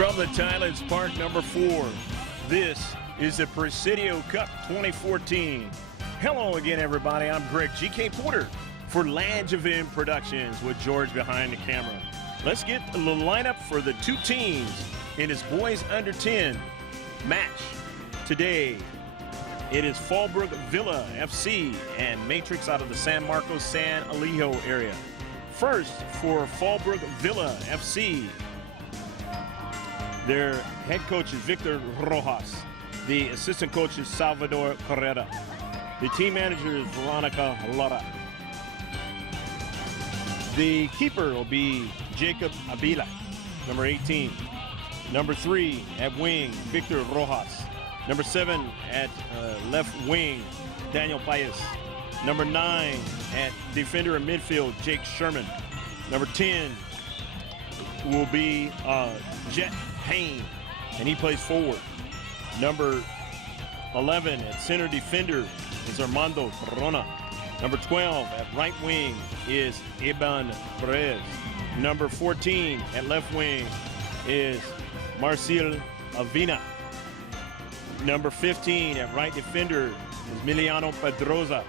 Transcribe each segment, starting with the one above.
From the Thailand's Park number 4, this is the Presidio Cup 2014. Hello again, everybody. I'm Greg GK Porter for Langevin Productions with George behind the camera. Let's get the lineup for the two teams in this boys under 10 match today. It is Fallbrook Villa FC and Matrix out of the San Marcos, San Alejo area. First, for Fallbrook Villa FC, their head coach is Victor Rojas. The assistant coach is Salvador Carrera. The team manager is Veronica Lara. The keeper will be Jacob Abila, number 18. Number 3 at wing, Victor Rojas. Number 7 at left wing, Daniel Paez. Number 9 at defender and midfield, Jake Sherman. Number 10 will be Jet Payne, and he plays forward. Number 11 at center defender is Armando Corona. Number 12 at right wing is Iban Perez. Number 14 at left wing is Marcel Avina. Number 15 at right defender is Miliano Pedroza.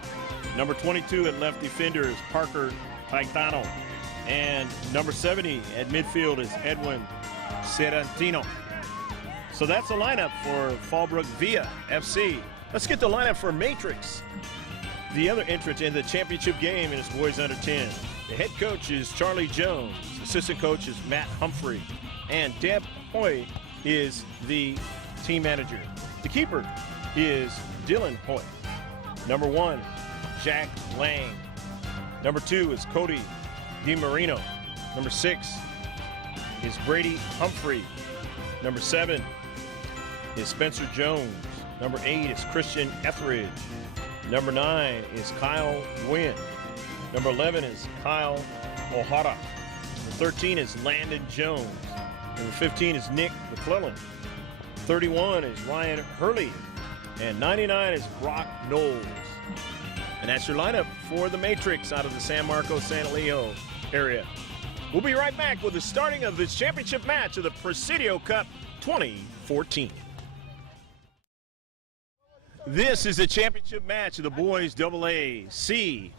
Number 22 at left defender is Parker Caetano. And number 70 at midfield is Edwin Serrantino. So that's the lineup for Fallbrook Villa FC. Let's get the lineup for Matrix, the other entrant in the championship game in this boys under 10. The head coach is Charlie Jones. Assistant coach is Matt Humphrey. And Deb Hoy is the team manager. The keeper is Dylan Hoy. Number 1, Jack Lang. Number 2 is Cody DiMarino. Number 6 is Brady Humphrey. Number 7 is Spencer Jones. Number 8 is Christian Etheridge. Number 9 is Kyle Nguyen. Number 11 is Kyle O'Hara. Number 13 is Landon Jones. Number 15 is Nick McClellan. 31 is Ryan Hurley. And 99 is Brock Knowles. And that's your lineup for the Matrix out of the San Marcos, San Alejo area. We'll be right back with the starting of this championship match of the Presidio Cup 2014. This is the championship match of the boys AA C.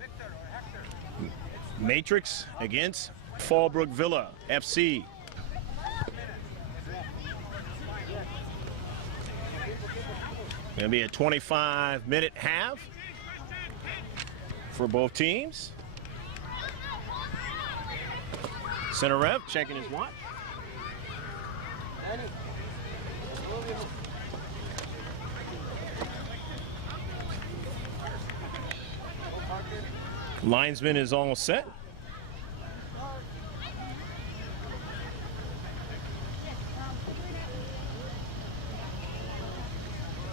Matrix against Fallbrook Villa FC. Gonna be a 25-minute half for both teams. Center ref checking his watch. Linesman is almost set.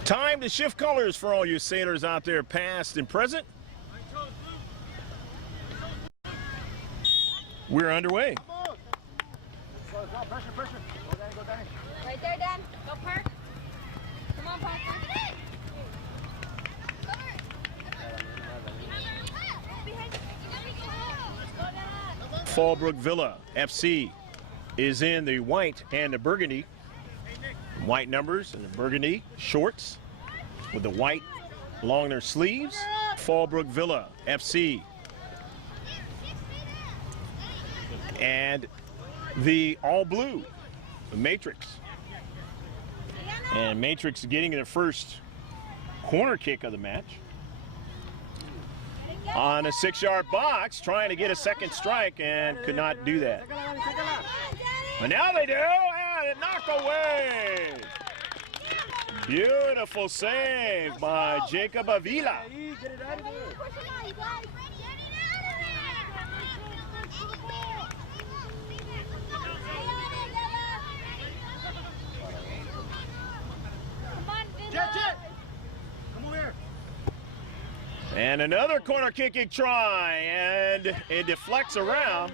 Time to shift colors for all you sailors out there, past and present. We're underway. Pressure. Go, Danny. Right there, Dan. Go, Park. Come on, Park. Fallbrook Villa FC is in the white and the burgundy. White numbers and the burgundy shorts with the white along their sleeves. Fallbrook Villa FC. And the all blue, the Matrix. And Matrix getting the first corner kick of the match. On a 6-yard box, trying to get a second strike and could not do that. But now they do, and it knocked away. Beautiful save by Jacob Avila. And another corner kicking try, and it deflects around.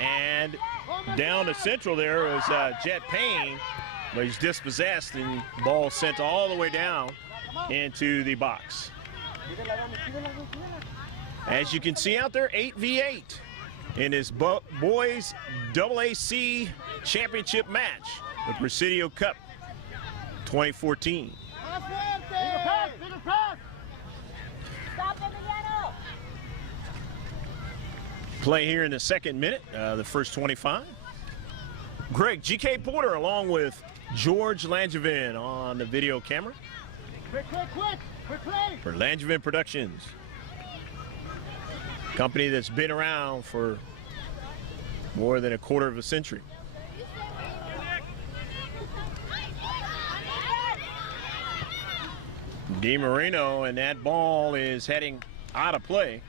And down to central there is Jet Payne, but he's dispossessed and ball sent all the way down into the box. As you can see out there, 8v8 in this boys AAC championship match, the Presidio Cup 2014. Play here in the second minute, the first 25. Greg GK Porter along with George Langevin on the video camera. Quick play! For Langevin Productions. Company that's been around for more than a quarter of a century. DiMarino, and that ball is heading out of play,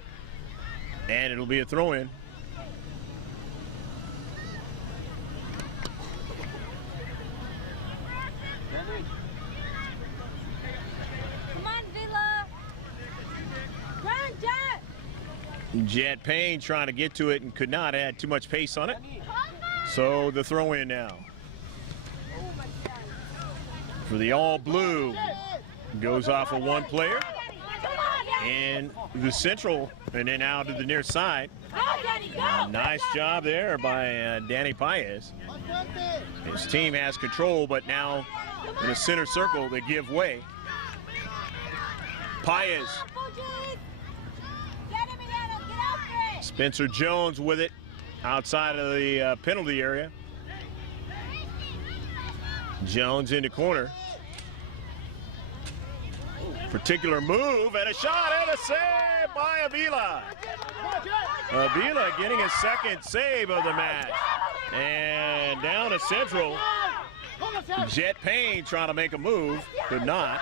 and it'll be a throw-in. Come on, Villa. Run, Jet. Jet Payne trying to get to it and could not, add too much pace on it. So the throw-in now. For the all blue, goes off of one player. And the central, and then out to the near side. Nice job there by Danny Paez. His team has control, but now in the center circle, they give way. Paez. Spencer Jones with it outside of the penalty area. Jones in the corner. Particular move and a shot and a save by Avila. Avila getting his second save of the match. And down to central. Jet Payne trying to make a move, could not.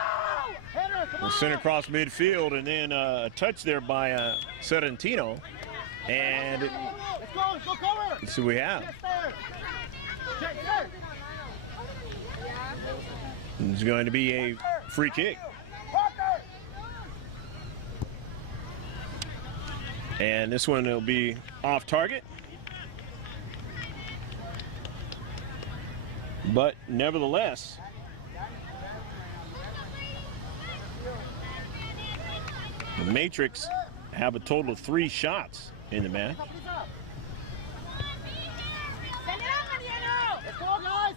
We'll send across midfield, and then a touch there by Sorrentino. And let's see what we have. It's going to be a free kick. And this one will be off target. But nevertheless, the Matrix have a total of 3 shots in the match. Let's go, guys!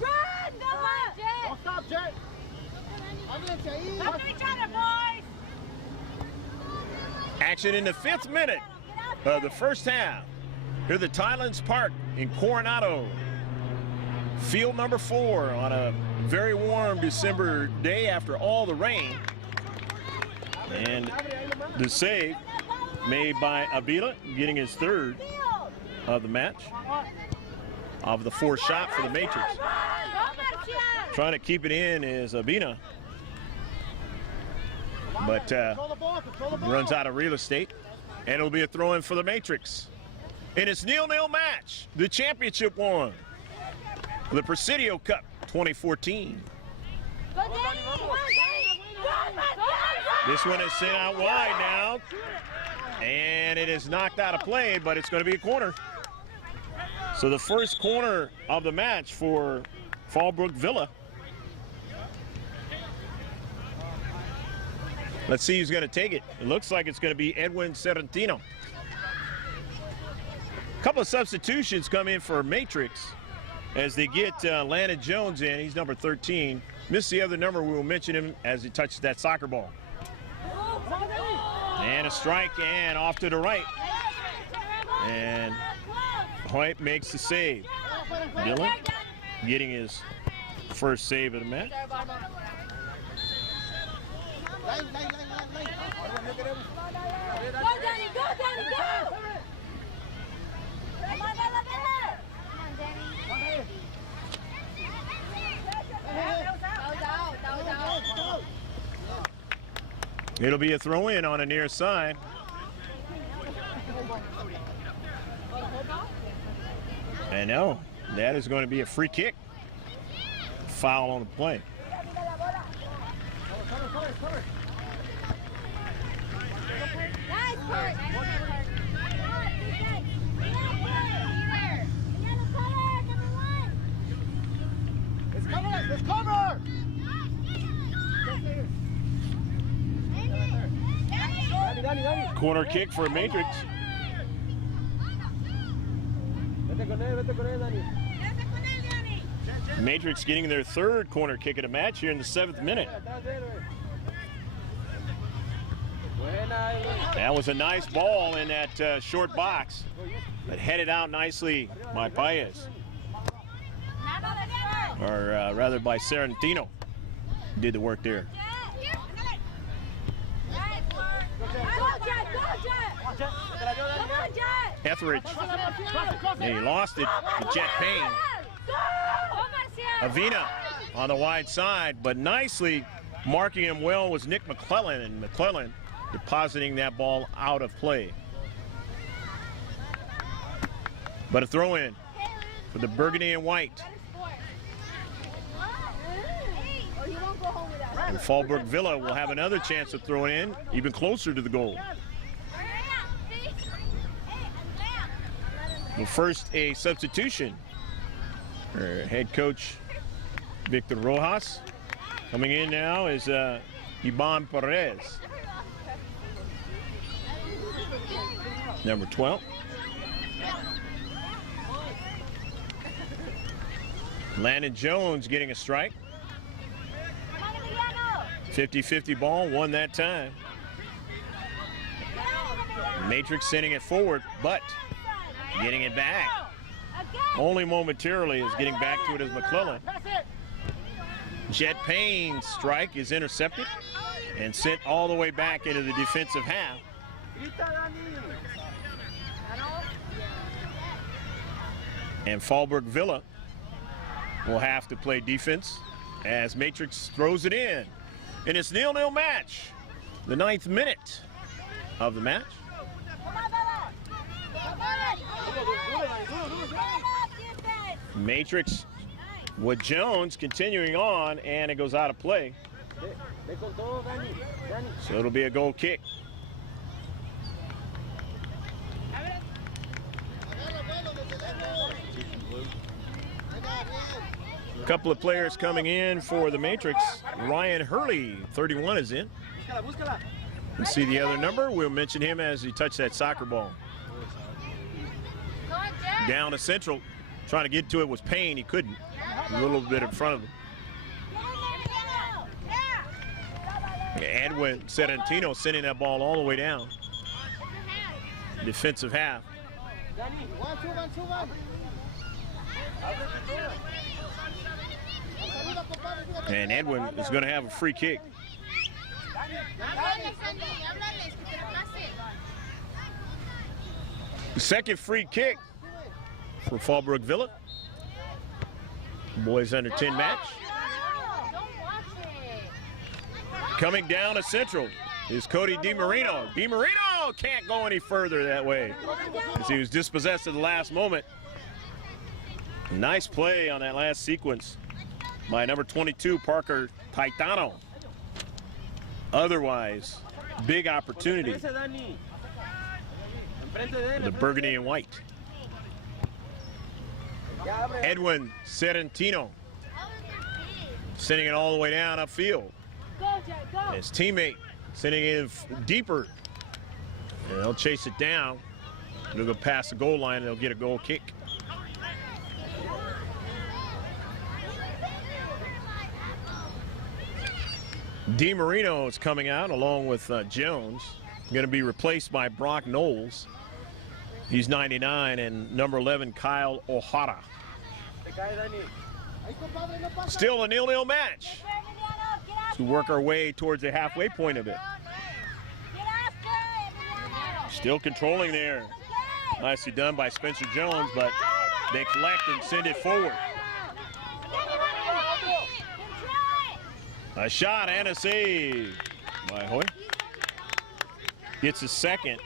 Run, Villa. Don't stop, Jet! Help each other, boys. Action in the 5th minute of the first half. Here at the Tylands Park in Coronado. Field number 4 on a very warm December day after all the rain. And the save made by Avila, getting his 3rd of the match. Of the 4th shot for the Matrix. Trying to keep it in is Avila. But runs out of real estate, and it'll be a throw-in for the Matrix. And it's 0-0 match, the championship one, the Presidio Cup 2014. This one is sent out wide now, and it is knocked out of play, but it's going to be a corner. So the first corner of the match for Fallbrook Villa. Let's see who's going to take it. It looks like it's going to be Edwin Sorrentino. A couple of substitutions come in for Matrix as they get Landon Jones in. He's number 13. Missed the other number. We will mention him as he touches that soccer ball. And a strike, and off to the right. And Hoyt makes the save. Dylan getting his first save of the match. Go, Danny, go, Danny, go! Come on, Villa, Villa! Come on, Danny. It'll be a throw-in on the near side. And no, that is going to be a free kick. Foul on the play. Nice part. Let's cover! Let's cover! Corner kick for Matrix. Matrix getting their third corner kick of the match here in the 7th minute. That was a nice ball in that short box, but headed out nicely by Paez. Or rather by Serentino. Did the work there. Etheridge. And he lost it to Jet Payne. Avina on the wide side, but nicely marking him well was Nick McClellan, and McClellan depositing that ball out of play. But a throw in for the burgundy and white. And Fallbrook Villa will have another chance to throw it in, even closer to the goal. Well, first, a substitution. Our head coach, Victor Rojas. Coming in now is Ivan Perez. Number 12. Landon Jones getting a strike. 50-50 ball, won that time. Matrix sending it forward, but getting it back. Only momentarily is getting back to it as McClellan. Jet Payne's strike is intercepted and sent all the way back into the defensive half. And Fallbrook Villa will have to play defense as Matrix throws it in. And it's 0-0 match. The 9th minute of the match. Matrix with Jones continuing on, and it goes out of play. So it'll be a goal kick. A couple of players coming in for the Matrix. Ryan Hurley, 31, is in. Let's see the other number. We'll mention him as he touched that soccer ball. Down to Central. Trying to get to it was Payne. He couldn't. A little bit in front of him. Edwin Serentino sending that ball all the way down. Defensive half. And Edwin is going to have a free kick. The second free kick for Fallbrook Villa. Boys under 10 match. Coming down to Central is Cody DiMarino. DiMarino can't go any further that way as he was dispossessed at the last moment. Nice play on that last sequence by number 22, Parker Taitano. Otherwise, big opportunity for the burgundy and white. Edwin Serentino sending it all the way down upfield. His teammate sending it in deeper. And they'll chase it down. They'll go past the goal line and they'll get a goal kick. DiMarino is coming out along with Jones. Going to be replaced by Brock Knowles. He's 99, and number 11, Kyle O'Hara. Still a 0-0 match to work our way towards the halfway point of it. Still controlling there. Nicely done by Spencer Jones, but they collect and send it forward. A shot and a save by Hoy. Gets a second.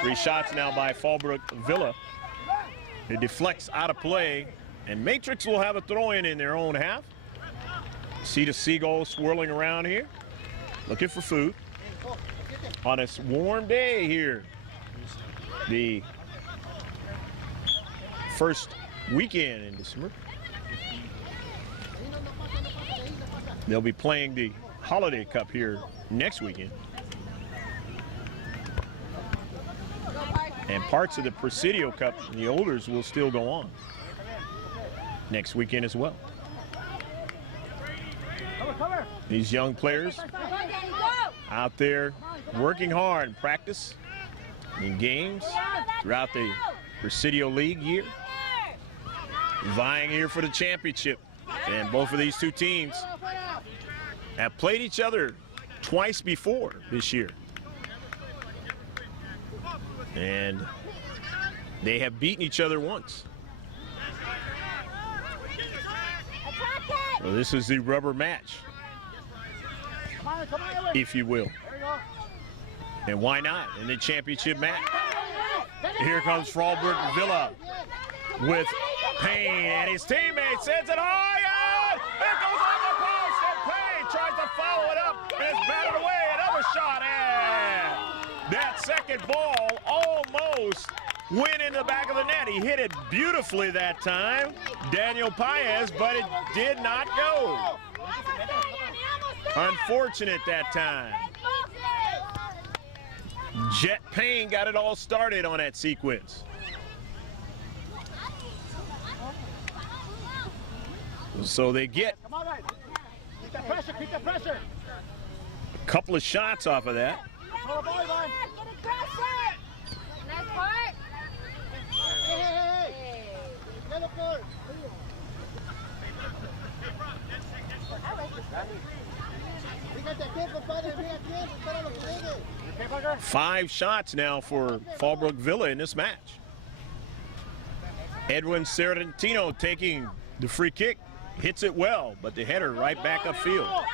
3 shots now by Fallbrook Villa. It deflects out of play, and Matrix will have a throw-in in their own half. See the seagulls swirling around here, looking for food on this warm day here. The first weekend in December. They'll be playing the Holiday Cup here next weekend. And parts of the Presidio Cup, the Olders, will still go on next weekend as well. These young players out there working hard in practice, in games, throughout the Presidio League year, vying here for the championship. And both of these two teams have played each other twice before this year. And they have beaten each other once. So this is the rubber match, if you will. And why not in the championship match? Here comes Fallbrook Villa with Payne, and his teammate sends it high out. It goes on the post, and Payne tries to follow it up, and it's batted away. Another shot, and that second ball almost went in the back of the net. He hit it beautifully that time, Daniel Paez, but it did not go. Unfortunate that time. Jet Payne got it all started on that sequence. So they get a couple of shots off of that. Five shots now for Fallbrook Villa in this match. Edwin Serrentino taking the free kick, hits it well, but the header right back upfield.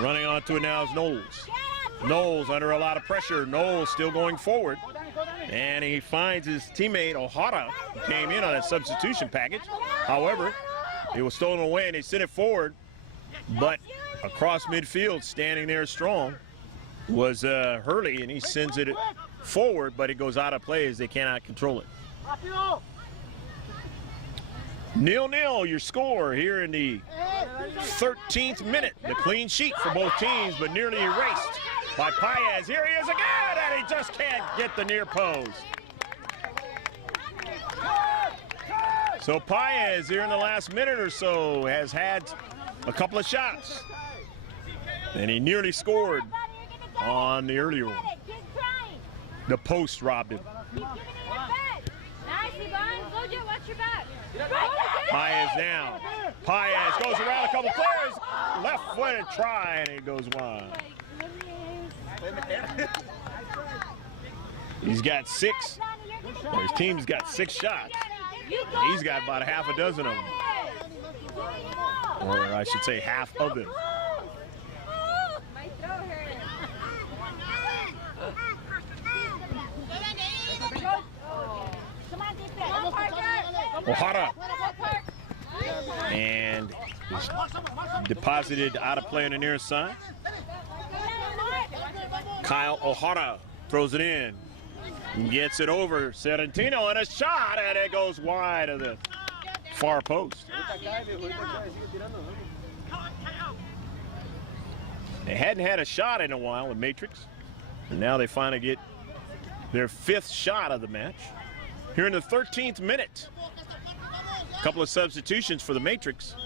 Running onto it now is Knowles. Knowles under a lot of pressure. Knowles still going forward. And he finds his teammate O'Hara, who came in on a substitution package. However, it was stolen away and they sent it forward. But across midfield, standing there strong, was Hurley, and he sends it forward, but it goes out of play as they cannot control it. 0-0 your score here in the 13th minute. The clean sheet for both teams, but nearly erased by Paez. Here he is again, and he just can't get the near post. So Paez here in the last minute or so has had a couple of shots, and he nearly scored on the earlier one. The post robbed him. Paez now. Paez goes around a couple players. Left-footed try, and it goes wide. He's got six. Or his team's got 6 shots. He's got about a half a dozen of them. Or I should say half of them. O'Hara. And deposited out of play on the near side. Kyle O'Hara throws it in. Gets it over Serrentino, and a shot, and it goes wide of the far post. They hadn't had a shot in a while with Matrix, and now they finally get their 5th shot of the match. Here in the 13th minute, a couple of substitutions for the Matrix.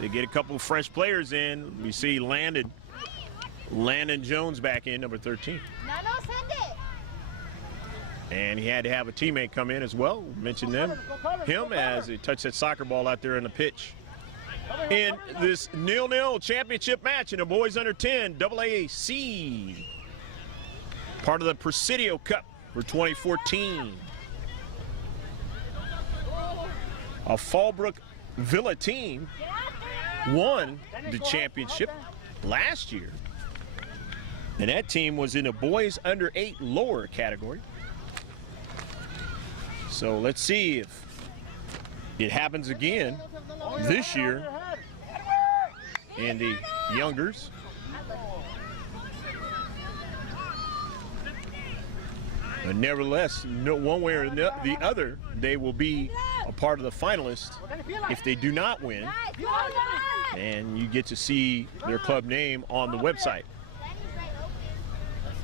They get a couple of fresh players in. We see Landon Jones back in, number 13. And he had to have a teammate come in as well. We'll mention him as he touched that soccer ball out there in the pitch. In this 0-0 championship match in the boys under 10 AAC, part of the Presidio Cup for 2014. A Fallbrook Villa team won the championship last year, and that team was in the boys under 8 lower category. So let's see if it happens again this year in the youngers. But nevertheless, one way or the other, they will be a part of the finalists if they do not win. And you get to see their club name on the website.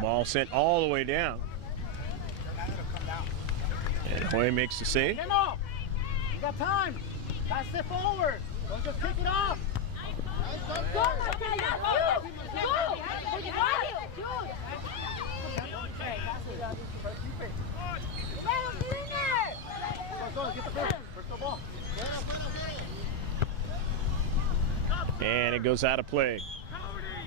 Ball sent all the way down. And Hoy makes the save. Get off. You got time. Pass it forward. Don't just kick it off. Go, Marcel, go! Go, get the first ball. And it goes out of play.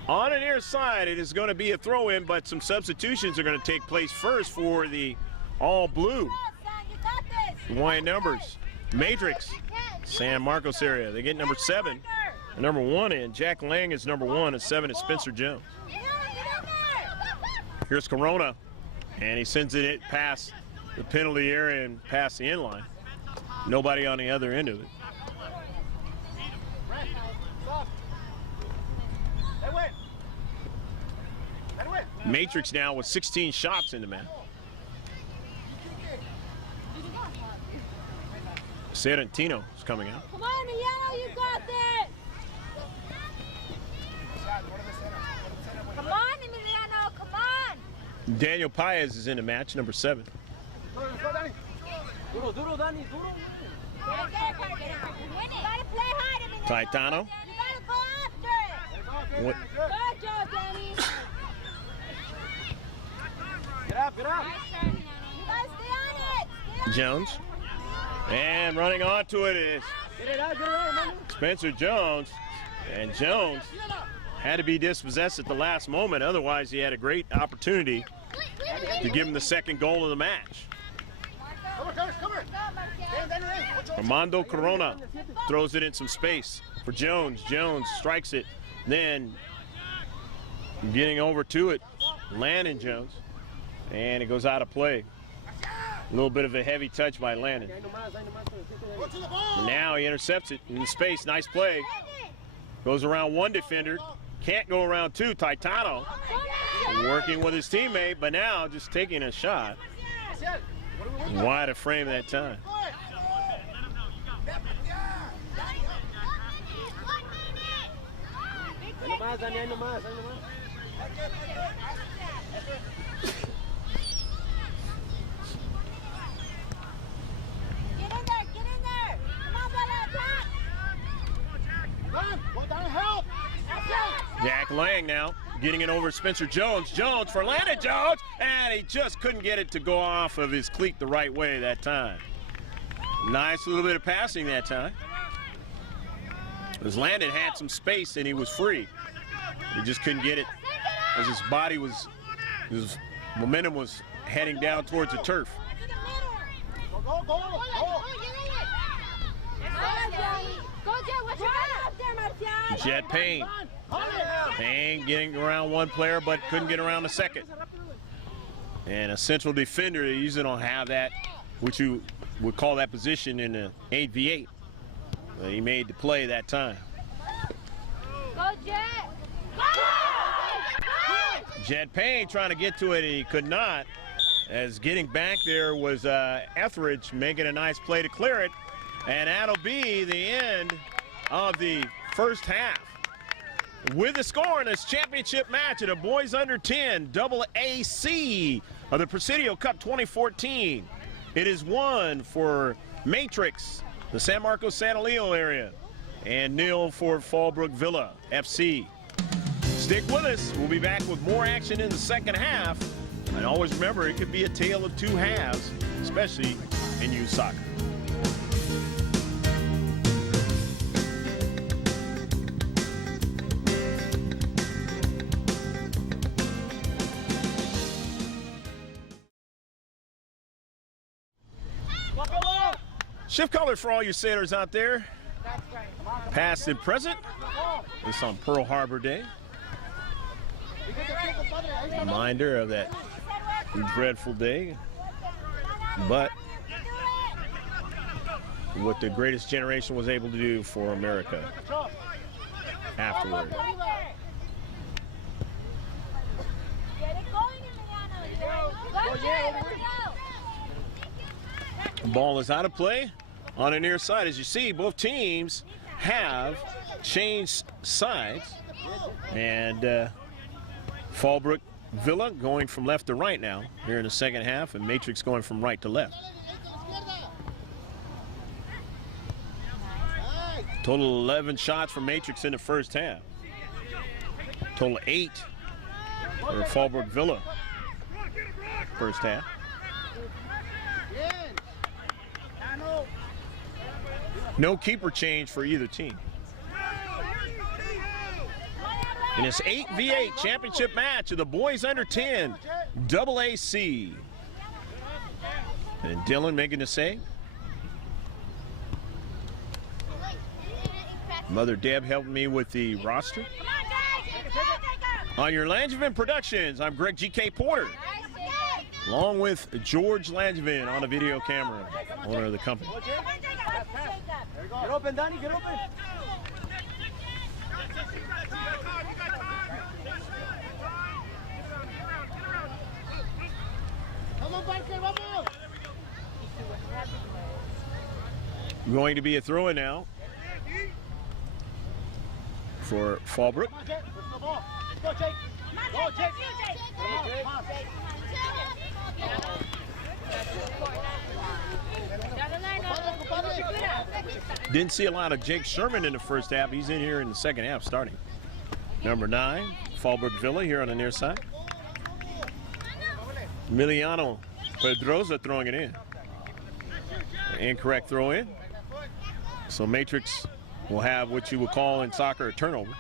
On the near side, it is going to be a throw-in, but some substitutions are going to take place first for the all-blue. Hawaiian numbers. Matrix, San Marcos area. They get number 7 and number 1 in. Jack Lang is number 1 and 7 is Spencer Jones. Here's Corona, and he sends it past the penalty area and past the end line. Nobody on the other end of it. Matrix now with 16 shots in the match. Serentino is coming out. Come on, Emiliano, you got this! Come on, Emiliano, come on! Daniel Paez is in the match, number 7. Duro, Danny, duro. Taitano. You gotta go after it! What? Good job, Danny! Get up. You guys stay on it! Jones. And running onto it is Get it out, man. Spencer Jones. And Jones had to be dispossessed at the last moment. Otherwise, he had a great opportunity to give him the second goal of the match. Come here. Armando Corona throws it in some space for Jones. Jones strikes it. Then getting over to it, Landon Jones. And it goes out of play. A little bit of a heavy touch by Landon. And now he intercepts it in space. Nice play. Goes around one defender. Can't go around two. Taitano working with his teammate, but now just taking a shot. Wide of frame that time. Jack Lang now getting it over Spencer Jones. Jones for Landon Jones, and he just couldn't get it to go off of his cleat the right way that time. Nice little bit of passing that time. As Landon had some space and he was free. He just couldn't get it as his body was, his momentum was heading down towards the turf. Jet Payne. Payne getting around one player but couldn't get around the second. And a central defender, they usually don't have that, which you would call that position in the 8v8. But he made the play that time. Go, Jet! Jet Payne trying to get to it, and he could not. As getting back there was Etheridge making a nice play to clear it. And that'll be the end of the first half. With the score in this championship match at a boys under 10 AAC of the Presidio Cup 2014. It is won for Matrix, the San Marcos Santa Leo area, and nil for Fallbrook Villa FC. Stick with us. We'll be back with more action in the second half. And always remember, it could be a tale of two halves, especially in youth soccer. Shift color for all you sailors out there, past and present. This on Pearl Harbor Day. Reminder of that dreadful day, but what the greatest generation was able to do for America afterward. Ball is out of play on the near side. As you see, both teams have changed sides, and Fallbrook Villa going from left to right now here in the second half, and Matrix going from right to left. Total 11 shots for Matrix in the first half. Total 8 for Fallbrook Villa first half. No keeper change for either team. In this 8v8 championship match of the boys under 10 AAC. And Dylan making the save. Mother Deb helping me with the roster. On your Langevin Productions, I'm Greg G.K. Porter, along with George Langevin on a video camera, owner of the company. Get open, Danny, get open. Going to be a throw-in now for Fallbrook. Go, Jake. Go, Jake. Didn't see a lot of Jake Sherman in the first half. He's in here in the second half starting. Number 9, Fallbrook Villa here on the near side. Emiliano Pedroza throwing it in. Incorrect throw in. So Matrix will have what you would call in soccer a turnover.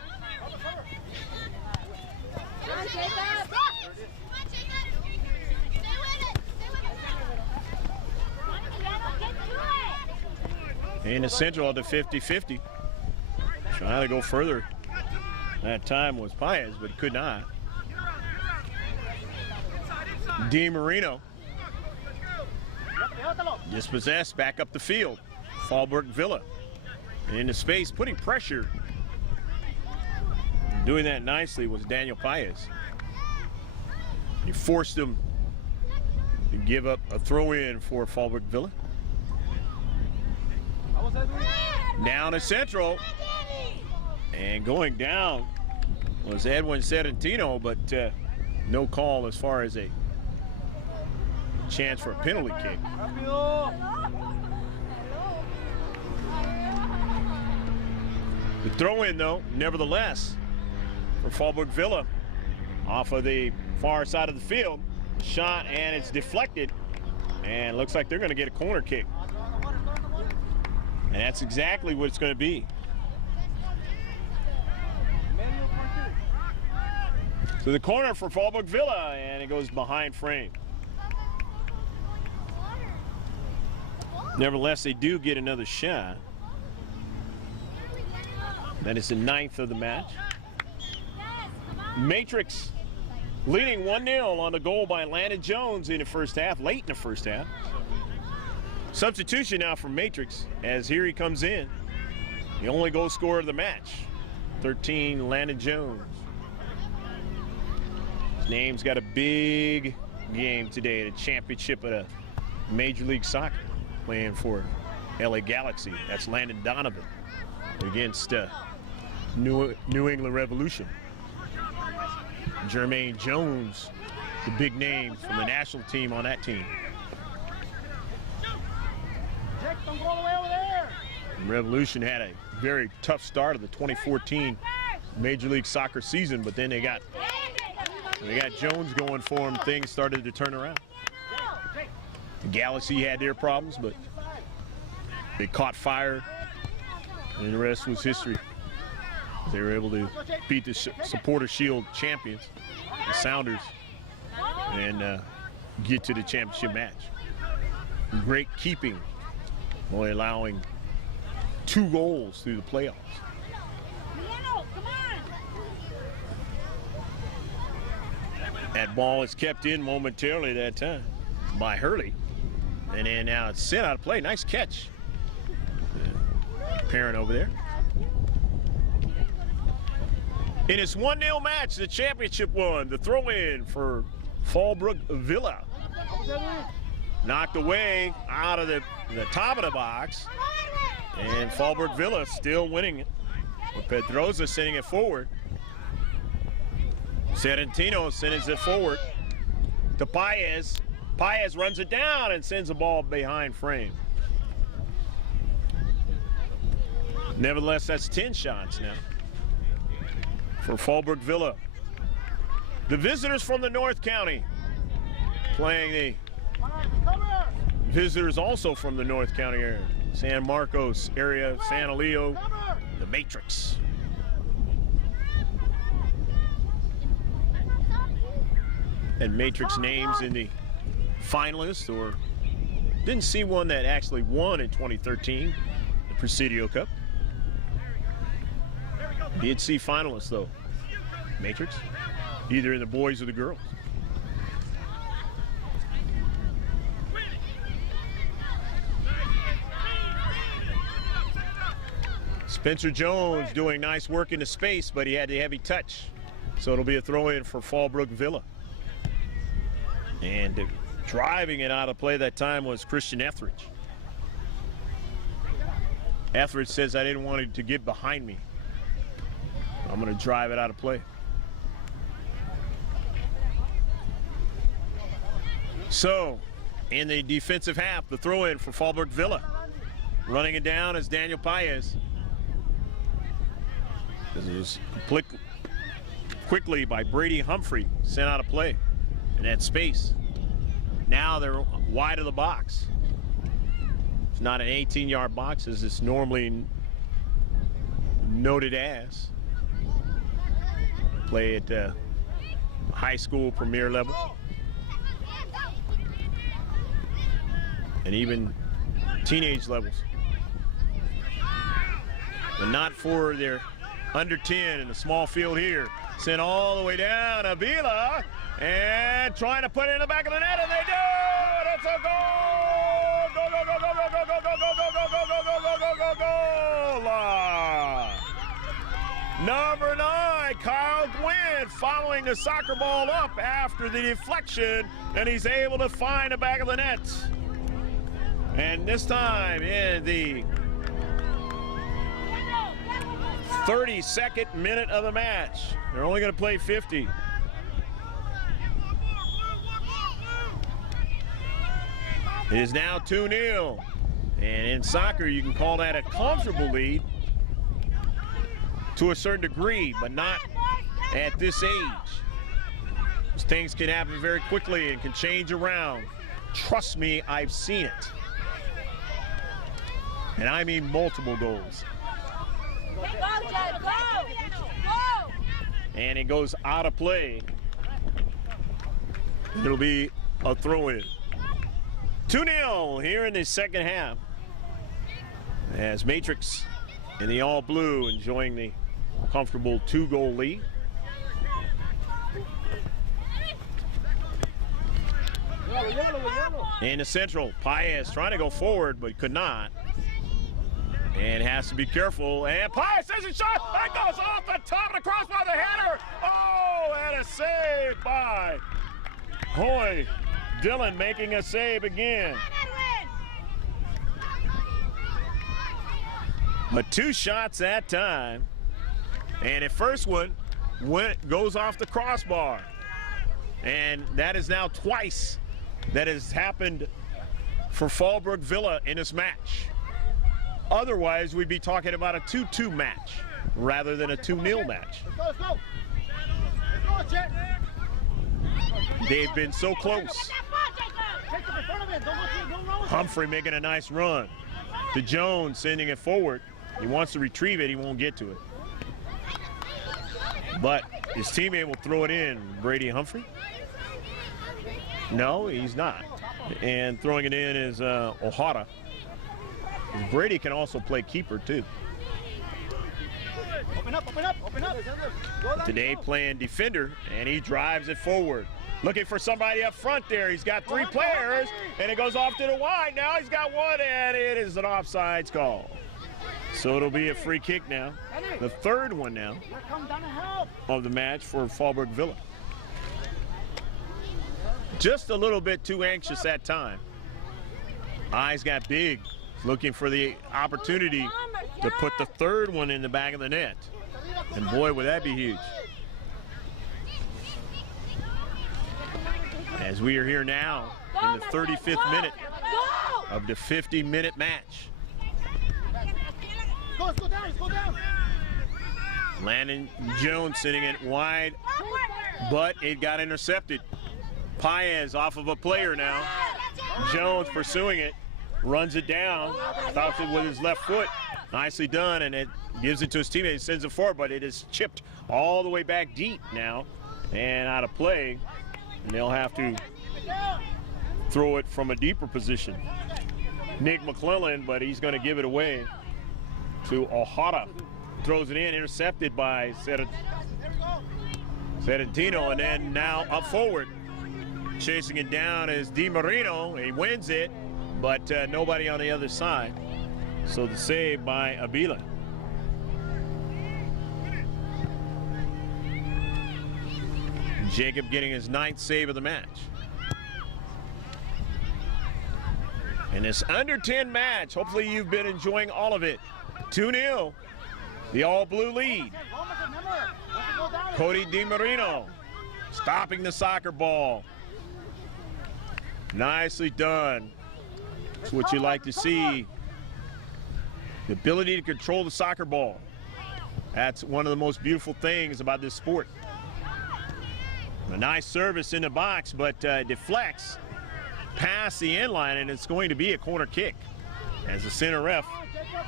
In the central of the 50-50. Trying to go further. That time was Paez, but could not. Di Marino. Dispossessed back up the field. Fallbrook Villa. Into space, putting pressure. Doing that nicely was Daniel Paez. He forced him to give up a throw-in for Fallbrook Villa. Down to central. And going down was Edwin Serentino, but no call as far as a chance for a penalty kick. The throw-in, though, nevertheless, for Fallbrook Villa off of the far side of the field. Shot, and it's deflected. And looks like they're going to get a corner kick. And that's exactly what it's going to be. So the corner for Fallbrook Villa, and it goes behind frame. Nevertheless, they do get another shot. That is the 9th of the match. Matrix leading 1-0 on the goal by Landon Jones in the first half, late in the first half. Substitution now for Matrix, as here he comes in. The only goal scorer of the match, 13, Landon Jones. His name's got a big game today, the championship of the Major League Soccer, playing for LA Galaxy. That's Landon Donovan against New England Revolution. Jermaine Jones, the big name from the national team on that team. Revolution had a very tough start of the 2014 Major League Soccer season, but then they got Jones going for them. Things started to turn around. The Galaxy had their problems, but they caught fire, and the rest was history. They were able to beat the Supporter Shield champions, the Sounders, and get to the championship match. Great keeping, only allowing 2 goals through the playoffs. That ball is kept in momentarily that time by Hurley. And then now it's sent out of play. Nice catch. Parent over there. In its 1-0 match, the championship one, the throw-in for Fallbrook Villa. Knocked away out of the top of the box. And Fallbrook Villa still winning it. With Pedroza sending it forward. Serentino sends it forward to Paez. Paez runs it down and sends the ball behind frame. Nevertheless, that's 10 shots now for Fallbrook Villa. The visitors from the North County playing the visitors also from the North County area. San Marcos area, San Elio, the Matrix. And Matrix names in the finalists, or didn't see one that actually won in 2013, the Presidio Cup. Did see finalists though, Matrix, either in the boys or the girls. Spencer Jones doing nice work in the space, but he had the heavy touch. So it'll be a throw-in for Fallbrook Villa. And driving it out of play that time was Christian Etheridge. Etheridge says, I didn't want it to get behind me. I'm going to drive it out of play. So, in the defensive half, the throw-in for Fallbrook Villa. Running it down is Daniel Paez. This is quickly by Brady Humphrey, sent out of play in that space. Now they're wide of the box. It's not an 18-yard box as it's normally noted as. Play at high school premier level. And even teenage levels. But not for their under 10 in the small field here. Sent all the way down, Avila, and trying to put it in the back of the net, and they do it! It's a goal! Go, go, go, go, go, go, go, go, go, go, go, go, go, go, go, go, go, goal! Number 9, Kyle Gwynn, following the soccer ball up after the deflection, and he's able to find the back of the net. And this time in the 32nd minute of the match. They're only going to play 50. It is now 2-0. And in soccer, you can call that a comfortable lead to a certain degree, but not at this age. Things can happen very quickly and can change around. Trust me, I've seen it. And I mean multiple goals. Go, Jed, go! Go! And it goes out of play. It'll be a throw-in. 2-0 here in the second half. As Matrix in the all blue enjoying the comfortable 2-goal lead. In the central, Paez trying to go forward, but could not. And has to be careful. And Paez says a shot. That goes off the top of the crossbar, the header. Oh, and a save by Hoy. Dillon making a save again. But 2 shots that time. And the first one goes off the crossbar. And that is now twice that has happened for Fallbrook Villa in this match. Otherwise, we'd be talking about a 2-2 match rather than a 2-0 match. Let's go. Let's go, Chet. They've been so close. Humphrey making a nice run. To Jones, sending it forward. He wants to retrieve it. He won't get to it. But his teammate will throw it in. Brady Humphrey? No, he's not. And throwing it in is O'Hara. Brady can also play keeper too. Open up, open up, open up. Today playing defender, and he drives it forward. Looking for somebody up front there. He's got 3 players, and it goes off to the wide. Now he's got 1, and it is an offsides call. So it'll be a free kick now. The 3rd one now of the match for Fallbrook Villa. Just a little bit too anxious that time. Eyes got big. Looking for the opportunity to put the 3rd one in the back of the net. And boy, would that be huge. as we are here now in the 35th minute of the 50-minute match. Go down, go down. Landon Jones sending it wide, but it got intercepted. Paez off of a player now. Jones pursuing it, runs it down, stops it with his left foot. Nicely done, and it gives it to his teammate, sends it forward, but it is chipped all the way back deep now and out of play. And they'll have to throw it from a deeper position. Nick McClellan, but he's going to give it away to O'Hara. Throws it in, intercepted by Serentino, and then now up forward. Chasing it down is Di Marino. He wins it, but nobody on the other side. So the save by Abila. Jacob getting his 9th save of the match. And this under 10 match, hopefully you've been enjoying all of it. 2-0, the all-blue lead. Cody Di Marino stopping the soccer ball. Nicely done. That's what you like to see. The ability to control the soccer ball. That's one of the most beautiful things about this sport. A nice service in the box, but deflects past the end line, and it's going to be a corner kick, as the center ref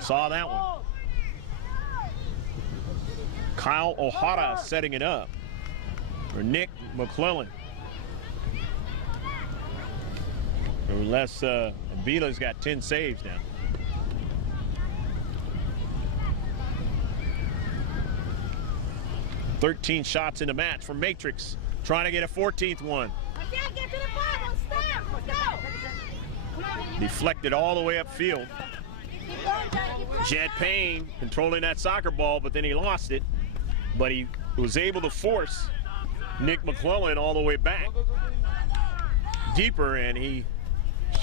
saw that one. Kyle O'Hara setting it up for Nick McClellan. Unless Abila's got 10 saves now. "13 shots in the match for Matrix, trying to get a 14th one. Deflected all the way upfield. Jed Payne controlling that soccer ball, but then he lost it. But he was able to force Nick McClellan all the way back deeper, and he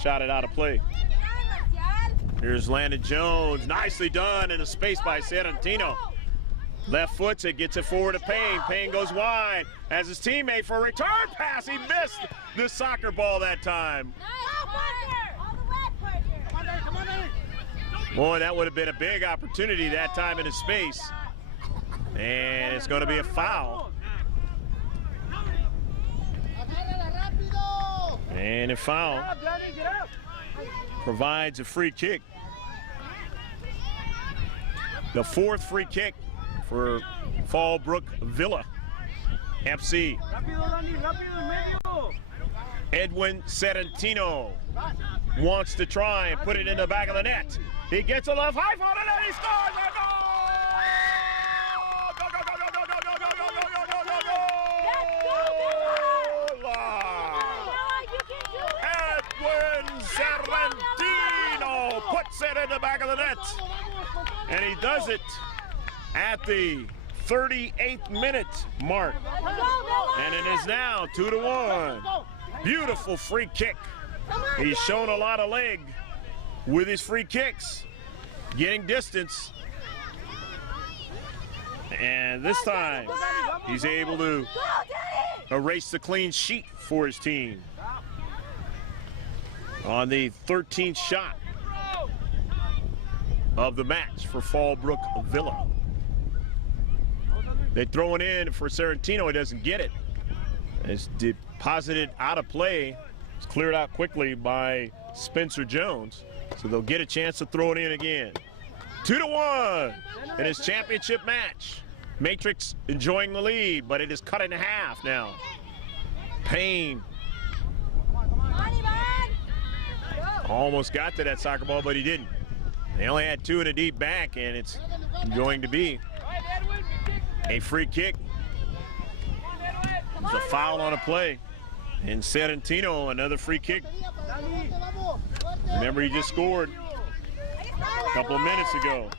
shot it out of play. Here's Landon Jones, nicely done in a space by Serentino. Left foots it, gets it forward to Payne. Payne goes wide as his teammate for a return pass. He missed the soccer ball that time. Boy, that would have been a big opportunity that time in his space. And it's going to be a foul. And a foul provides a free kick. The 4th free kick for Fallbrook Villa FC. Edwin Serentino wants to try and put it in the back of the net. He gets a left high foot and he scores a goal! Edwin Serentino puts it in the back of the net. And he does it at the 38th minute mark. And it is now 2-1. Beautiful free kick. He's shown a lot of leg with his free kicks, getting distance. And this time, he's able to erase the clean sheet for his team on the 13th shot of the match for Fallbrook Villa. They throw it in for Serentino. He doesn't get it. It's deposited out of play. It's cleared out quickly by Spencer Jones. So they'll get a chance to throw it in again. 2-1 in his championship match. Matrix enjoying the lead, but it is cut in half now. Payne almost got to that soccer ball, but he didn't. They only had 2 in a deep back, and it's going to be a free kick. It's a foul on a play. And Serentino, another free kick. Remember, he just scored a couple of minutes ago.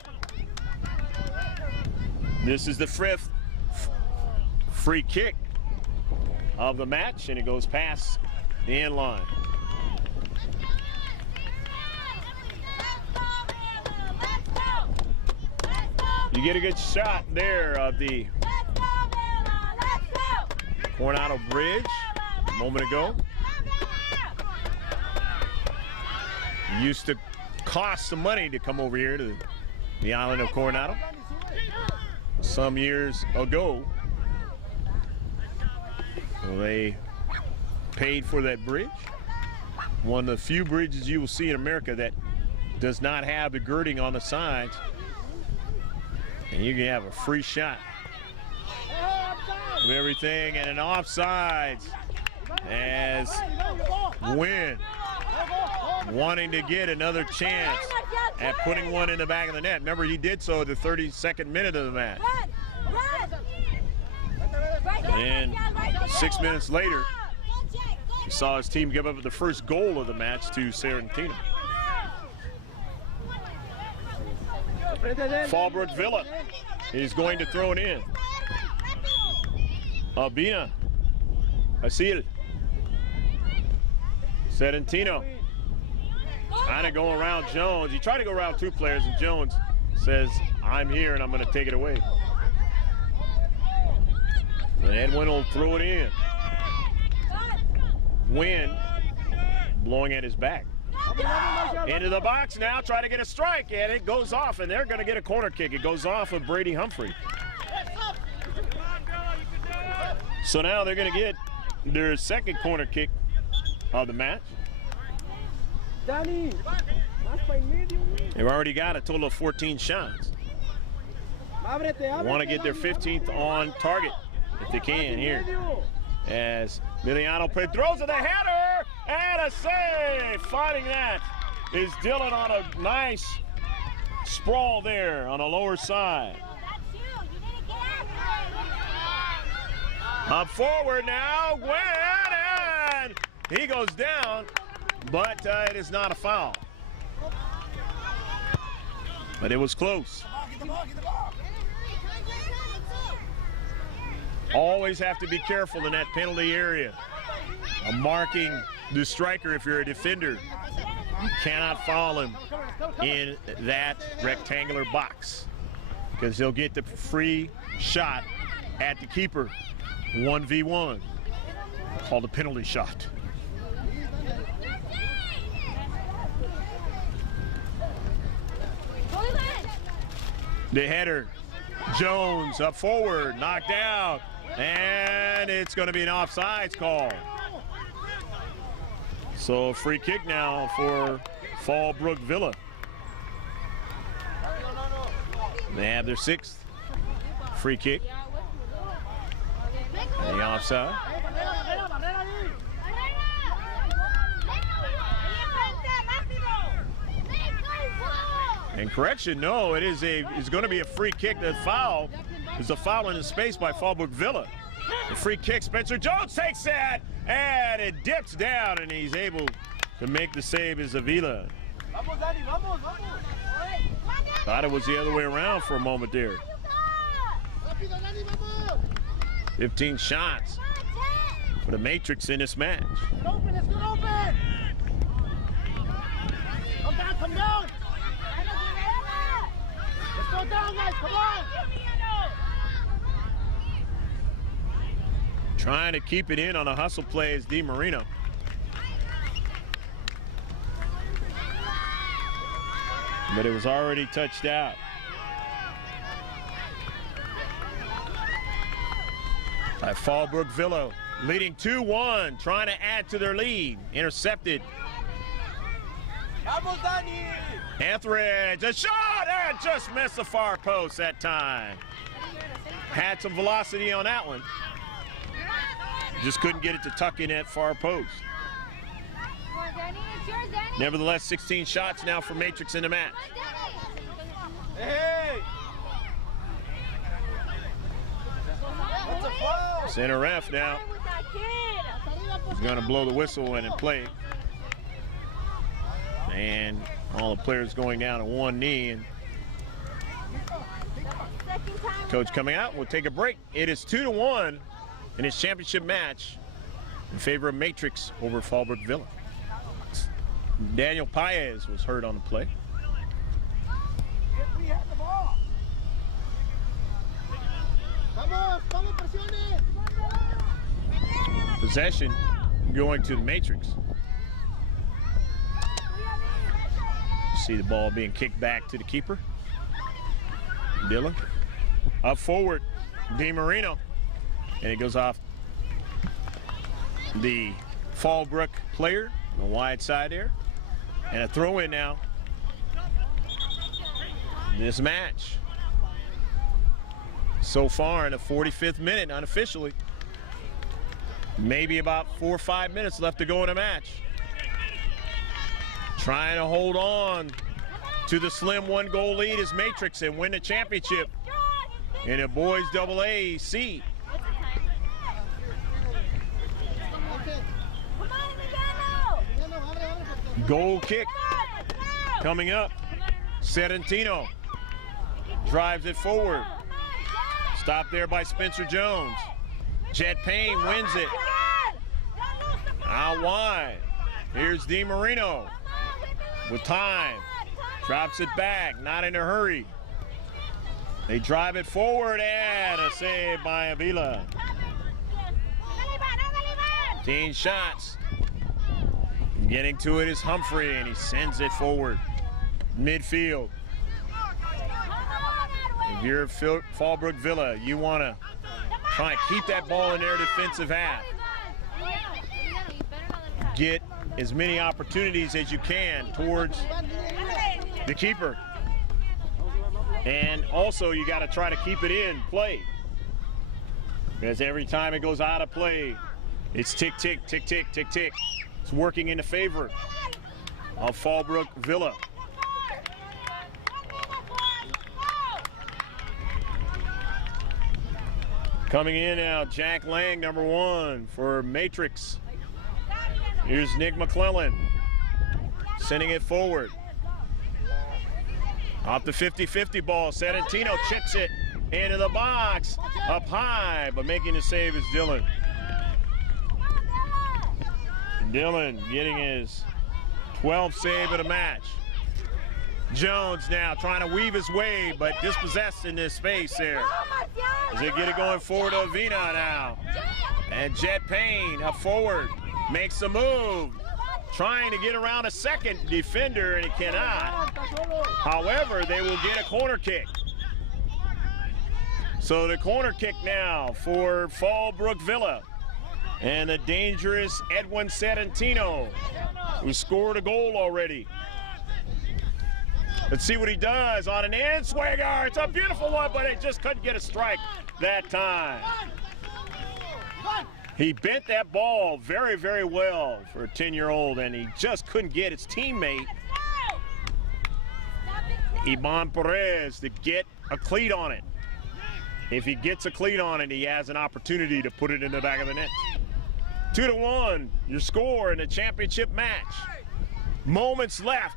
This is the 5th free kick of the match, and it goes past the end line. You get a good shot there of the Coronado Bridge a moment ago. Used to cost some money to come over here to the island of Coronado. Some years ago, well, they paid for that bridge. One of the few bridges you will see in America that does not have the girding on the sides. And you can have a free shot of everything, and an offsides as Wynn wanting to get another chance at putting one in the back of the net. Remember, he did so at the 32nd minute of the match. And 6 minutes later, he saw his team give up the first goal of the match to Sarantino. Fallbrook Villa is going to throw it in. Albina, Asil, Sarantino, trying to go around Jones. He tried to go around two players, and Jones says, I'm here and I'm going to take it away. And Edwin will throw it in. Wynn blowing at his back. Into the box now, try to get a strike, and it goes off, and they're going to get a corner kick. It goes off of Brady Humphrey. So now they're going to get their second corner kick of the match. They've already got a total of 14 shots. Want to get their 15th on target if they can here. As Miliano throws at the header, and a save. Finding that is Dylan on a nice sprawl there on the lower side. Up forward now, Gwen, and he goes down, but it is not a foul. But it was close. Always have to be careful in that penalty area. Marking the striker if you're a defender. You cannot foul him in that rectangular box because he'll get the free shot at the keeper. 1v1, called a penalty shot. The header, Jones up forward, knocked down, and it's going to be an offsides call. So a free kick now for Fallbrook Villa. They have their 6th free kick. And the offside. And correction, no, it's going to be a free kick. The foul is a foul in the space by Fallbrook Villa. The free kick, Spencer Jones takes that, and it dips down, and he's able to make the save as Avila. Thought it was the other way around for a moment there. 15 shots for the Matrix in this match. Open, it's open. Come down. Let's go down, guys, come on. Trying to keep it in on a hustle play is Di Marino. But it was already touched out. By Fallbrook Villa, leading 2-1, trying to add to their lead. Intercepted. Etheridge, a shot, and just missed the far post that time. Had some velocity on that one. Just couldn't get it to tuck in that far post. Nevertheless, 16 shots now for Matrix in the match. Hey! Center ref now. He's going to blow the whistle and play. And all the players going down on one knee. And coach coming out. We'll take a break. It is 2-1 in his championship match in favor of Matrix over Fallbrook Villa. Daniel Paez was hurt on the play. We have the ball. Possession going to the Matrix. See the ball being kicked back to the keeper. Dylan. Up forward, DiMarino. And it goes off the Fallbrook player on the wide side there. And a throw in now. This match. So far in the 45th minute, unofficially. Maybe about 4 or 5 minutes left to go in the match. Trying to hold on to the slim 1-goal lead is Matrix and win the championship in a boys AA C. Goal kick coming up. Serentino drives it forward. Stopped there by Spencer Jones. Jet Payne wins it. Out wide. Here's DiMarino with time. Drops it back, not in a hurry. They drive it forward and a save by Avila. 15 shots. Getting to it is Humphrey and he sends it forward. Midfield. If you're Fallbrook Villa, you want to try and keep that ball in their defensive half. Get as many opportunities as you can towards the keeper. And also you got to try to keep it in play. Because every time it goes out of play, it's tick, tick, tick, tick, tick, tick. It's working in the favor of Fallbrook Villa. Coming in now, Jack Lang, number 1 for Matrix. Here's Nick McClellan, sending it forward. Off the 50-50 ball, Serentino chips it into the box, up high, but making the save is Dylan. Dylan getting his 12th save of the match. Jones now trying to weave his way, but dispossessed in this space there. As they get it going forward to Avina now. And Jet Payne up forward, makes a move. Trying to get around a second defender, and he cannot. However, they will get a corner kick. So the corner kick now for Fallbrook Villa. And the dangerous Edwin Serentino, who scored a goal already. Let's see what he does on an in-swinger. It's a beautiful one, but it just couldn't get a strike that time. He bent that ball very, very well for a 10-year-old, and he just couldn't get his teammate, Iman Perez, to get a cleat on it. If he gets a cleat on it, he has an opportunity to put it in the back of the net. 2-1, your score in the championship match. Moments left.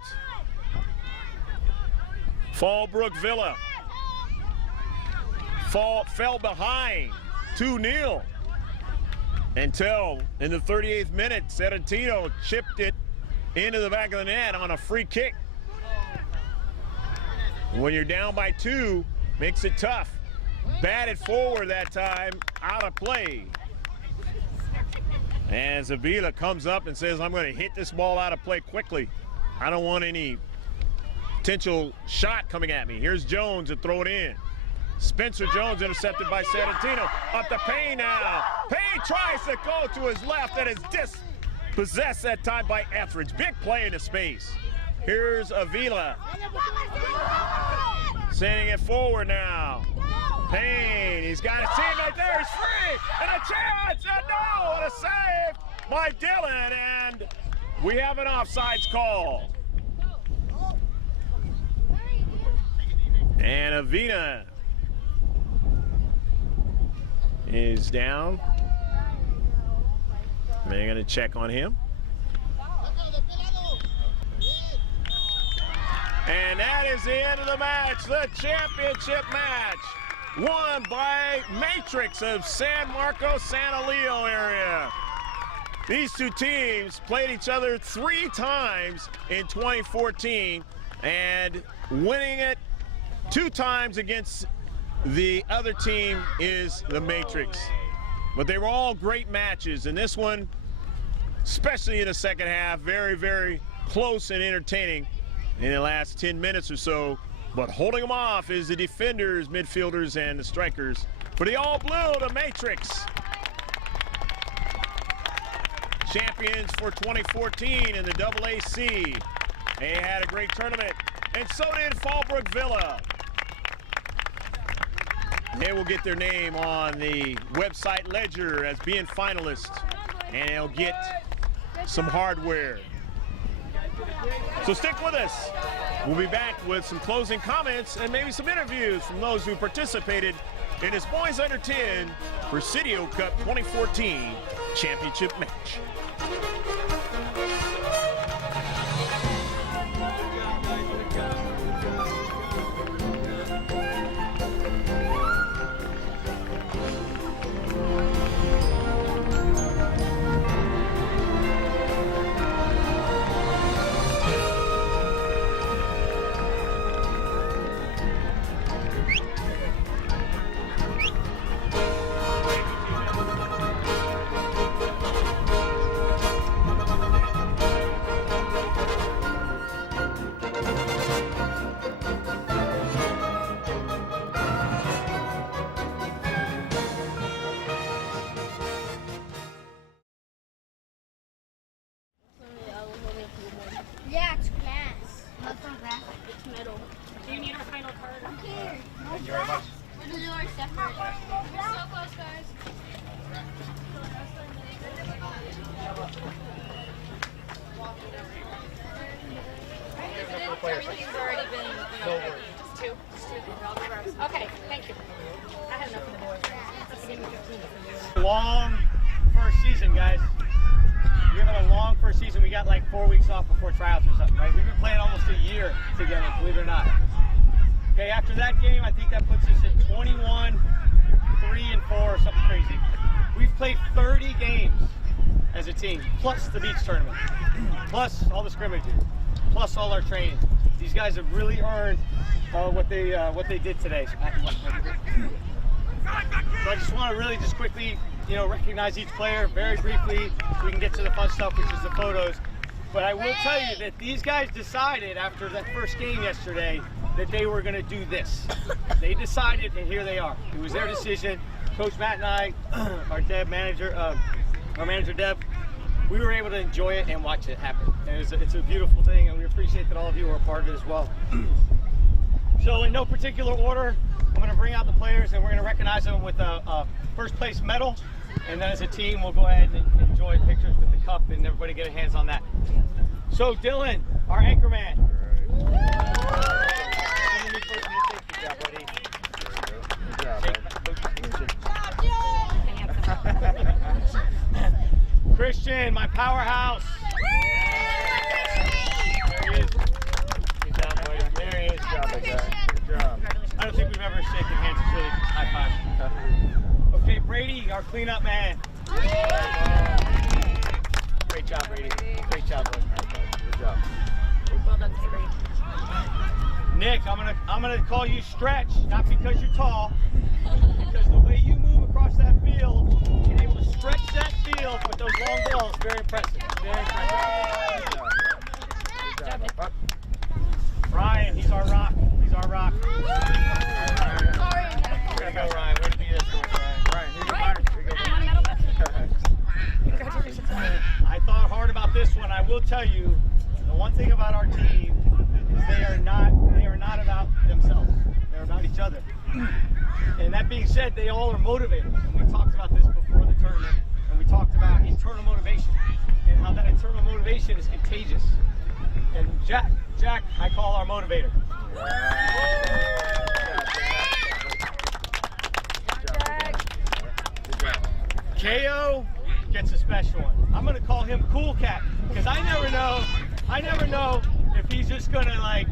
Fallbrook Villa fell behind 2-0 until in the 38th minute, Serentino chipped it into the back of the net on a free kick. When you're down by 2, makes it tough. Batted forward that time, out of play. And Avila comes up and says, I'm going to hit this ball out of play quickly. I don't want any potential shot coming at me. Here's Jones to throw it in. Spencer Jones intercepted by Serentino. Up to Payne now. Payne tries to go to his left and is dispossessed that time by Etheridge. Big play into space. Here's Avila. Sending it forward now. Payne, he's got a teammate there, he's free, and a chance, and no, and a save by Dylan, and we have an offsides call. And Avina is down. They're gonna check on him. And that is the end of the match, the championship match. Won by Matrix of San Marcos, Santa Leo area. These two teams played each other 3 times in 2014 and winning it 2 times against the other team is the Matrix. But they were all great matches, and this one, especially in the second half, very, very close and entertaining. in the last 10 minutes or so, but holding them off is the defenders, midfielders, and the strikers for the All Blue, the Matrix. Champions for 2014 in the AAC. They had a great tournament, and so did Fallbrook Villa. They will get their name on the website ledger as being finalists, and they'll get some hardware. So stick with us. We'll be back with some closing comments and maybe some interviews from those who participated in this Boys Under 10 Presidio Cup 2014 championship match. Yeah, it's glass. No, it's not glass. It's metal. Do you need our final card? Who cares? Thank you very much. We're gonna do our separate. We're so close, guys. Everything's already been, just two. Okay, thank you. I have nothing to do with it. Let's give me 15. Long first season, guys. We have a long first season. We got like 4 weeks off before tryouts or something, right? We've been playing almost a year together, believe it or not. Okay, after that game, I think that puts us at 21, 3 and 4 or something crazy. We've played 30 games as a team, plus the beach tournament, plus all the scrimmages, plus all our training. These guys have really earned what they did today. So I just want to really just quickly, recognize each player very briefly. We can get to the fun stuff, which is the photos. But I will tell you that these guys decided after that first game yesterday that they were going to do this. They decided, and here they are. It was their decision. Coach Matt and I, our manager Deb, we were able to enjoy it and watch it happen. And it's a beautiful thing, and we appreciate that all of you are a part of it as well. So in no particular order, I'm going to bring out the players and we're going to recognize them with a first place medal. And then as a team, we'll go ahead and enjoy pictures with the cup and everybody get a hands on that. So Dylan, our anchor man. Good job, buddy. Christian, my powerhouse. There he is. Good job, buddy. There he is. Good job, guy. Good job. I don't think we've ever shaken hands. It's really high five. Okay, Brady, our cleanup man. Great job, Brady. Great job, buddy. Good job. Well done, Brady. Nick, I'm gonna call you Stretch, not because you're tall, because the way you move across that field, being able to stretch that field with those long balls, very impressive. Very impressive. Good job. Ryan, he's our rock. He's our rock. Way to go, Ryan. Way to be this for us, Ryan. Congratulations. I thought hard about this one. I will tell you, the one thing about our team is they are not about themselves. They're about each other. And that being said, they all are motivators. And we talked about this before the tournament. And we talked about internal motivation and how that internal motivation is contagious. And Jack, I call our motivator. KO gets a special one. I'm gonna call him Cool Cat because I never know if he's just gonna like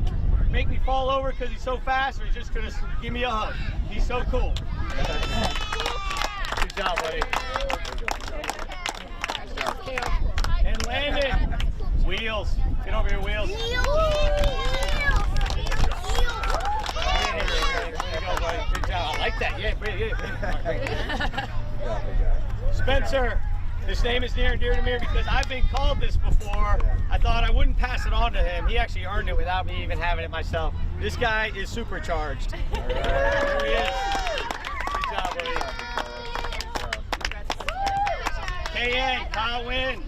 make me fall over because he's so fast, or he's just gonna give me a hug. He's so cool. Good job, buddy. And Landon, Wheels. Get over here, Wheels. There you go, buddy. Good job. I like that. Yeah. Spencer, This name is near and dear to me because I've been called this before. I thought I wouldn't pass it on to him. He actually earned it without me even having it myself. This guy is supercharged. All right. Here he is. Good job, buddy. KN, Kyle Wynn.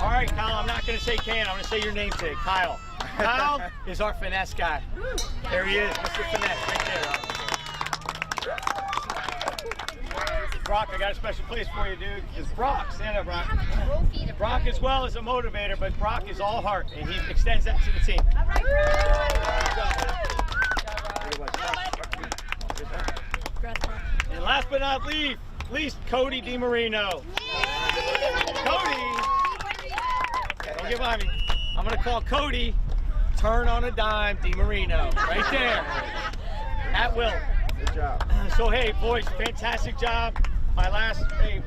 All right, Kyle, I'm not going to say KN. I'm going to say your name today, Kyle. Kyle is our finesse guy. There he is, Mr. Finesse, right there. Brock, I got a special place for you, dude. It's Brock. Stand up, Brock. Brock as well is a motivator, but Brock is all heart, and he extends that to the team. All right, And last but not least, Cody DiMarino. Cody, don't get behind me. I'm going to call Cody turn on a dime DiMarino. Right there. At will. Good job. So, hey, boys, fantastic job. Hey,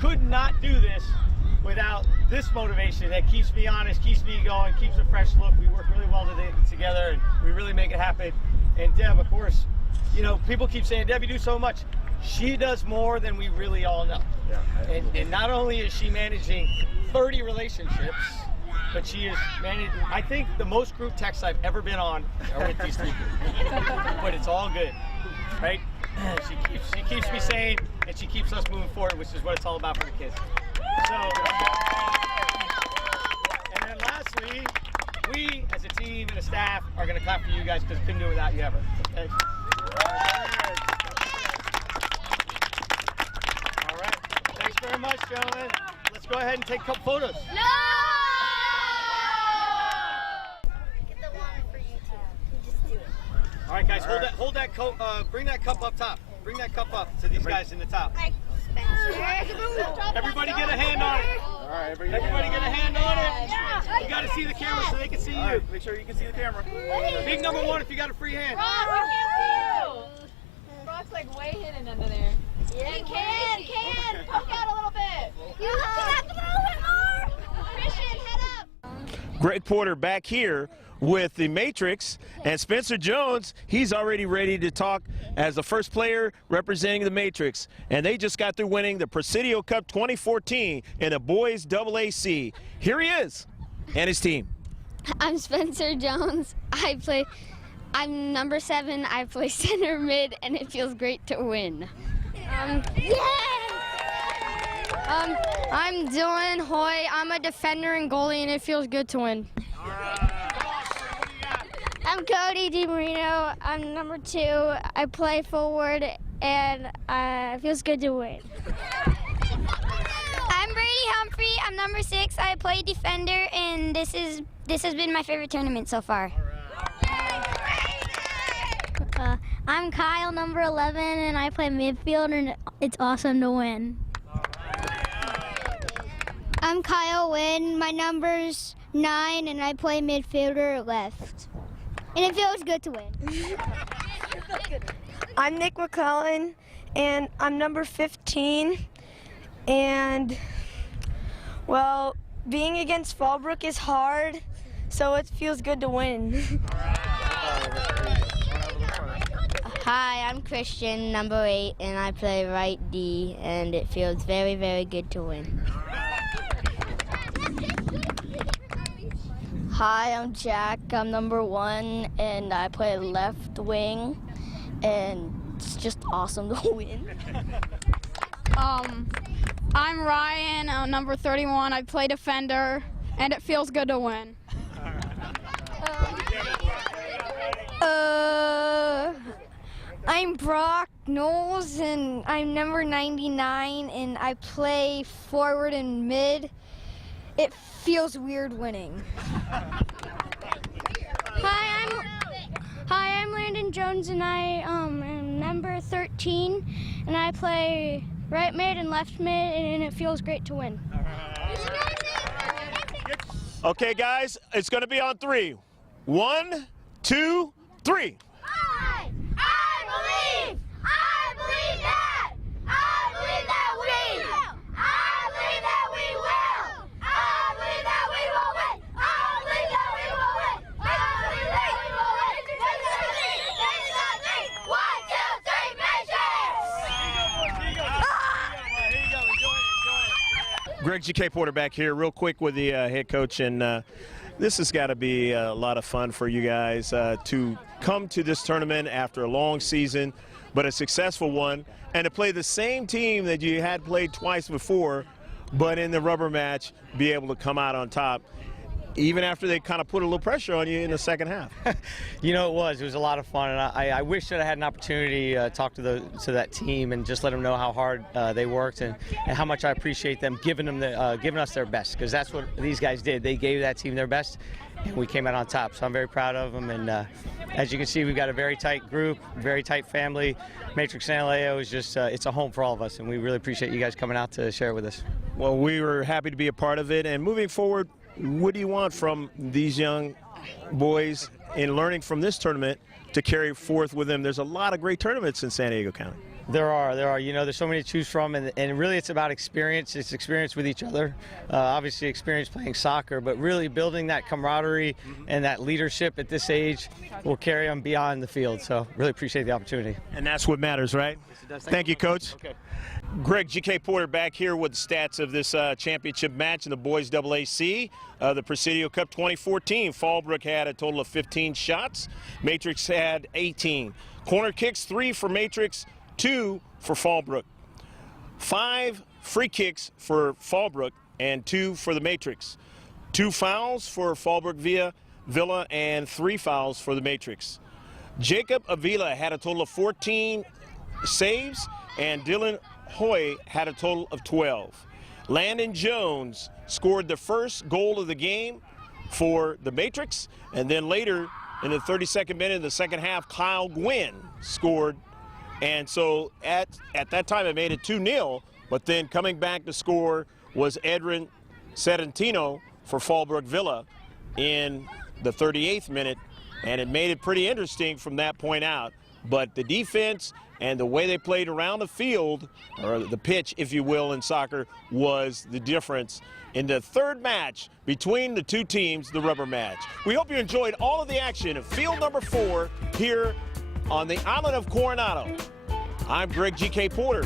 could not do this without this motivation that keeps me honest, keeps me going, keeps a fresh look. We work really well together, and we really make it happen. And Deb, of course, you know, people keep saying, Deb, you do so much. She does more than we really all know. Yeah, and not only is she managing 30 relationships, but she is managing, I think the most group texts I've ever been on are with these three people. But it's all good, right? She keeps me sane, and she keeps us moving forward, which is what it's all about for the kids. So, and then lastly, we as a team and a staff are going to clap for you guys because couldn't do it without you ever. Okay? All right. Thanks very much, gentlemen. Let's go ahead and take a couple photos. No! Get the one for you two. Just do it. All right, guys, hold that cup. Bring that cup up top. Bring that cup up to these guys in the top. Everybody get a hand on it. All right, Everybody get a hand on it. You got to see the camera so they can see you. Make sure you can see the camera. Big number one if you got a free hand. Brock's like way hidden under there. Yeah, he can. Poke out a little bit. You have to throw it more. Christian, head up. Greg Porter back here with the Matrix, and Spencer Jones, he's already ready to talk as the first player representing the Matrix. And they just got through winning the Presidio Cup 2014 in the boys AAC. Here he is and his team. I'm Spencer Jones. I'm number 7. I play center mid, and it feels great to win. I'm Dylan Hoy. I'm a defender and goalie, and it feels good to win. I'm Cody DiMarino. I'm number 2. I play forward, and it feels good to win. I'm Brady Humphrey. I'm number 6. I play defender, and this has been my favorite tournament so far. I'm Kyle, number 11, and I play midfield, and it's awesome to win. I'm Kyle Wynn. My number's 9, and I play midfielder left. And it feels good to win. I'm Nick McClellan, and I'm number 15. And, well, being against Fallbrook is hard, so it feels good to win. Hi, I'm Christian, number 8, and I play right D, and it feels very, very good to win. Hi, I'm Jack. I'm number 1, and I play left wing, and it's just awesome to win. I'm Ryan. I'm number 31. I play defender, and it feels good to win. I'm Brock Knowles, and I'm number 99, and I play forward and mid. It feels weird winning. Hi, I'm Landon Jones, and I am number 13, and I play right mid and left mid, and it feels great to win. Okay, guys, it's going to be on 3. 1, 2, 3. Greg GK Porter back here real quick with the head coach, and this has got to be a lot of fun for you guys to come to this tournament after a long season, but a successful one, and to play the same team that you had played twice before, but in the rubber match be able to come out on top, even after they kind of put a little pressure on you in the second half. You know, it was a lot of fun, and I wish that I had an opportunity to talk to that team and just let them know how hard they worked and how much I appreciate them giving us their best, because that's what these guys did. They gave that team their best, and we came out on top. So I'm very proud of them, and as you can see, we've got a very tight group, very tight family. Matrix San Leo is just it's a home for all of us, and we really appreciate you guys coming out to share it with us. Well, we were happy to be a part of it, and moving forward, what do you want from these young boys in learning from this tournament to carry forth with them? There's a lot of great tournaments in San Diego County. There are. You know, there's so many to choose from, and really it's about experience. It's experience with each other. Obviously experience playing soccer, but really building that camaraderie and that leadership at this age will carry them beyond the field. So really appreciate the opportunity. And that's what matters, right? Yes, it does. Thank you, Coach. Okay. Greg GK Porter back here with the stats of this championship match in the boys AAC, the Presidio Cup 2014. Fallbrook had a total of 15 shots. Matrix had 18. Corner kicks, 3 for Matrix, 2 for Fallbrook. 5 free kicks for Fallbrook and 2 for the Matrix. 2 fouls for Fallbrook Villa and 3 fouls for the Matrix. Jacob Avila had a total of 14 saves, and Dylan Hoy had a total of 12. Landon Jones scored the first goal of the game for the Matrix, and then later in the 32nd minute of the second half, Kyle Gwynn scored. And so at that time it made it 2-0, but then coming back to score was Edrin Sedentino for Fallbrook Villa in the 38th minute, and it made it pretty interesting from that point out. But the defense and the way they played around the field, or the pitch, if you will, in soccer, was the difference in the third match between the two teams, the rubber match. We hope you enjoyed all of the action of field number 4 here on the island of Coronado. I'm Greg GK Porter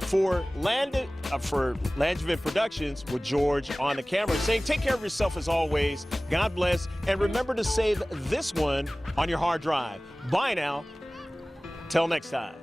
for Langevin Productions with George on the camera, saying take care of yourself as always. God bless, and remember to save this one on your hard drive. Bye now. Till next time.